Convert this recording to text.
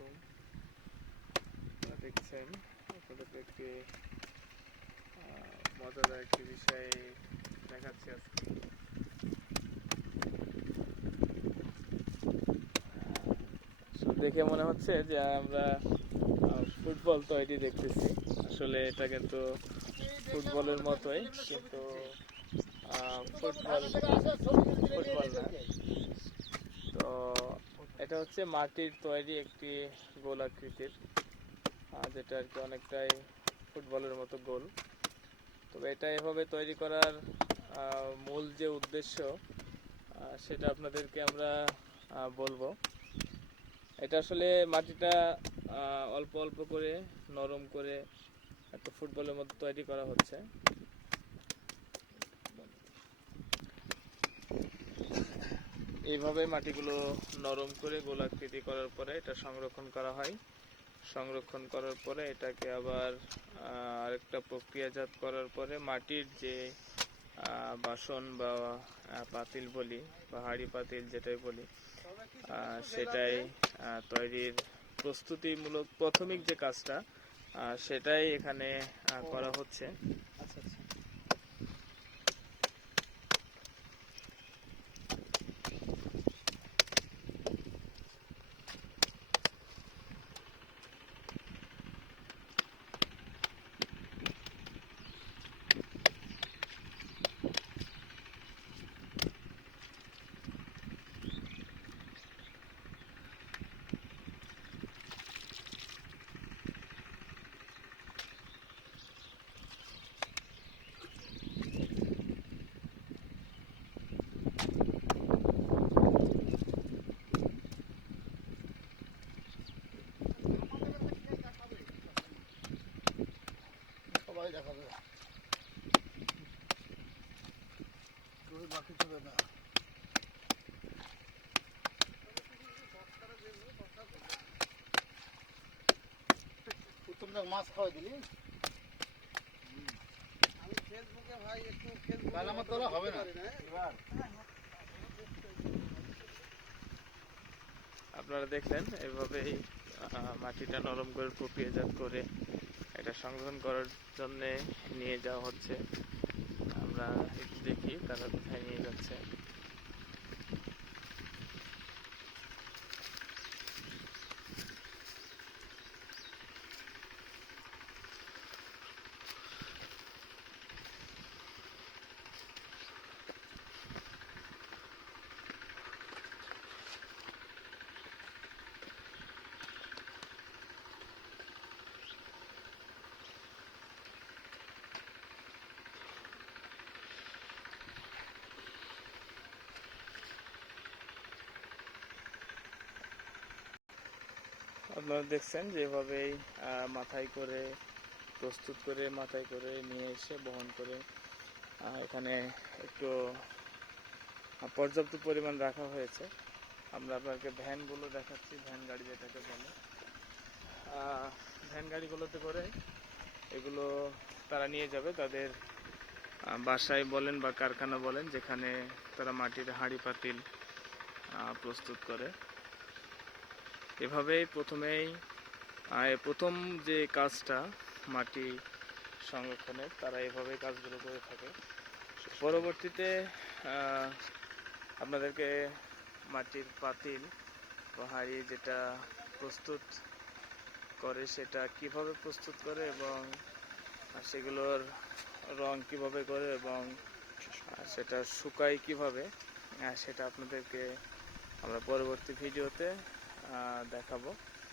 আলাইকুম। দেখছেন আপনাদেরকে একটি মজাদার একটি বিষয় দেখাচ্ছি আজকে। দেখে মনে হচ্ছে যে আমরা ফুটবল তৈরি দেখতেছি। আসলে এটা কিন্তু ফুটবলের মতোই, কিন্তু ফুটবল না। তো এটা হচ্ছে মাটির তৈরি একটি গোলাকৃতির, যেটা আর কি অনেকটাই ফুটবলের মতো গোল। তবে এটা এভাবে তৈরি করার মূল যে উদ্দেশ্য সেটা আপনাদেরকে আমরা বলবো। এটা আসলে মাটিটা অল্প অল্প করে নরম করে একটা ফুটবলের মতো তৈরি করা হচ্ছে। এইভাবে মাটিগুলো নরম করে গোলাকৃতি করার পরে এটা সংরক্ষণ করা হয়। সংরক্ষণ করার পরে এটাকে আবার আরেকটা প্রক্রিয়াজাত করার পরে মাটির যে বাসন বা পাতিল বলি বা হাঁড়ি পাতিল যেটাই বলি, সেটাই তৈরির প্রস্তুতিমূলক প্রাথমিক যে কাজটা সেটাই এখানে করা হচ্ছে। দেখাবে বাকি চলে না। মাছ খাওয়াই দিলি আমি ফেসবুকে ভাই একটু ফেসবুকে আমার তোলা হবে না এবার। আপনারা দেখলেন এভাবেই মাটিটা নরম করে প্রক্রিয়াজাত করে এটা সংরক্ষণ করার জন্য নিয়ে যাওয়া হচ্ছে। আমরা একটু দেখি তারা কোথায় নিয়ে যাচ্ছে। আপনারা দেখছেন যেভাবেই মাথায় করে প্রস্তুত করে মাথায় করে নিয়ে এসে বহন করে এখানে একটু পর্যাপ্ত পরিমাণ রাখা হয়েছে। আমরা আপনাকে ভ্যানগুলো দেখাচ্ছি, ভ্যান গাড়ি যেটাকে বলে। ভ্যান গাড়িগুলোতে করে এগুলো তারা নিয়ে যাবে তাদের বাসায় বলেন বা কারখানা বলেন, যেখানে তারা মাটির হাঁড়ি পাতিল প্রস্তুত করে। এভাবেই প্রথম যে কাজটা মাটি সংরক্ষণের, তারা এভাবেই কাজগুলো করে থাকে। পরবর্তীতে আপনাদেরকে মাটির পাতিল বা হাঁড়ি যেটা প্রস্তুত করে সেটা কিভাবে প্রস্তুত করে এবং সেগুলোর রং কিভাবে করে এবং সেটা শুকায় কিভাবে, সেটা আপনাদেরকে আমরা পরবর্তী ভিডিওতে দেখাবো।